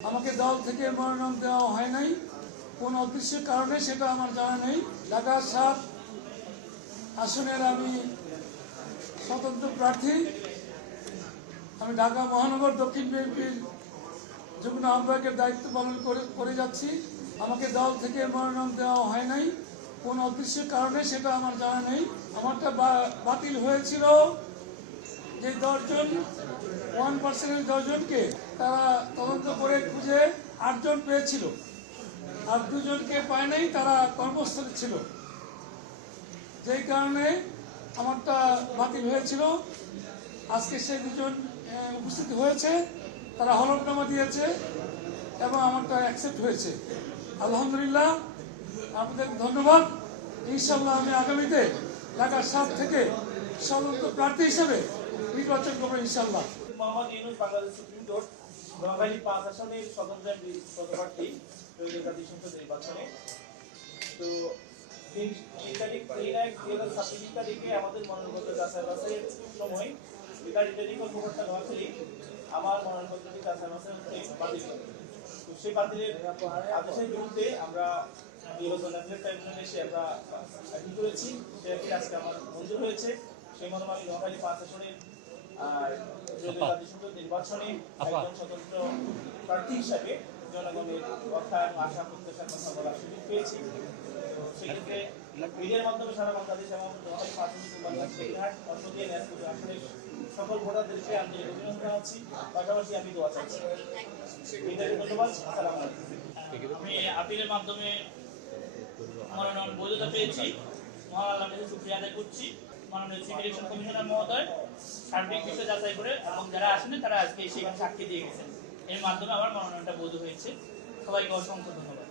আমাকে দল থেকে মনোনয়ন দেওয়া হয় নাই, কোন অদৃশ্য কারণে সেটা আমার জানা নেই। ঢাকা ৭ আসনের আমি স্বতন্ত্র প্রার্থী। আমি ঢাকা মহানগর দক্ষিণ বিএনপির যুগ্ম আহ্বায়কের দায়িত্ব পালন করে যাচ্ছি। আমাকে দল থেকে মনোনয়ন দেওয়া হয় নাই, কোন অদৃশ্য কারণে সেটা আমার জানা নেই। আমারটা বাতিল হয়েছিল যে ১০ জন 1% 10 জনকে তারা তদন্ত করে খুঁজে ৮ জন পেয়েছিল, আর ২ জনকে পায় নাই, তারা কর্মস্থলে ছিল। যেই কারণে আমারটা বাতিল হয়েছিল। আজকে সেই ২ জন উপস্থিত হয়েছে, তারা হলফনামা দিয়েছে এবং আমারটা অ্যাকসেপ্ট হয়েছে। আলহামদুলিল্লাহ, আপনাদের ধন্যবাদ। ইনশাল্লাহ আমি আগামীতে ঢাকা ৭ থেকে স্বতন্ত্র প্রার্থী হিসেবে নির্বাচন করবো ইনশাল্লাহ। মোহাম্মদ ইউনূস বাংলাদেশ সুপ্রিম কোর্ট নোয়াখালী ৫ আসনের স্বতন্ত্র পদপ্রার্থী জাতীয় সংসদ নির্বাচনে। তো ৩ তারিখ ৩/১/২০২৬ তারিখে আমাদের মনোনয়নপত্র যাচাই-বাছাইয়ের সময় রিটার্নিং কর্মকর্তা নোয়াখালী আমার মনোনয়নপত্রটি যাচাই-বাছাই বাতিল করে। তো সেই বাতিলের আদেশের বিরুদ্ধে আমরা নির্বাচন ট্রাইব্যুনালে এসে আমরা আপিল করেছি। সে আপিল আজকে আমার মঞ্জুর হয়েছে। সেই মর্মে আমি নোয়াখালী ৫ আসনের জাতীয় সংসদ নির্বাচনে একজন স্বতন্ত্র প্রার্থী হিসাবে জনগণের কথা এবং আশা প্রত্যাশার কথা বলার সুযোগ পেয়েছি। তো সেক্ষেত্রে মিডিয়ার মাধ্যমে সারা বাংলাদেশ এবং নোয়াখালী ৫ আসনের সকল ভোটারদেরকে আন্তরিক অভিনন্দন জানাচ্ছি, পাশাপাশি আমি দোয়া চাইছি। ধন্যবাদ। আসসালামু আলাইকুম। আমি আপিলের মাধ্যমে মনোনয়ন বৈধতা পেয়েছি। মহান আল্লাহর কাছে শুকরিয়া আদায় করছি। মাননীয় চিফ ইলেকশন কমিশনার মহোদয় সার্বিক বিষয় যাচাই করে এবং যারা আসেনি তারা আজকে সেখানে সাক্ষী দিয়ে গেছেন। এর মাধ্যমে আমার মনোনয়নটা বৈধ হয়েছে। সবাইকে অসংখ্য ধন্যবাদ।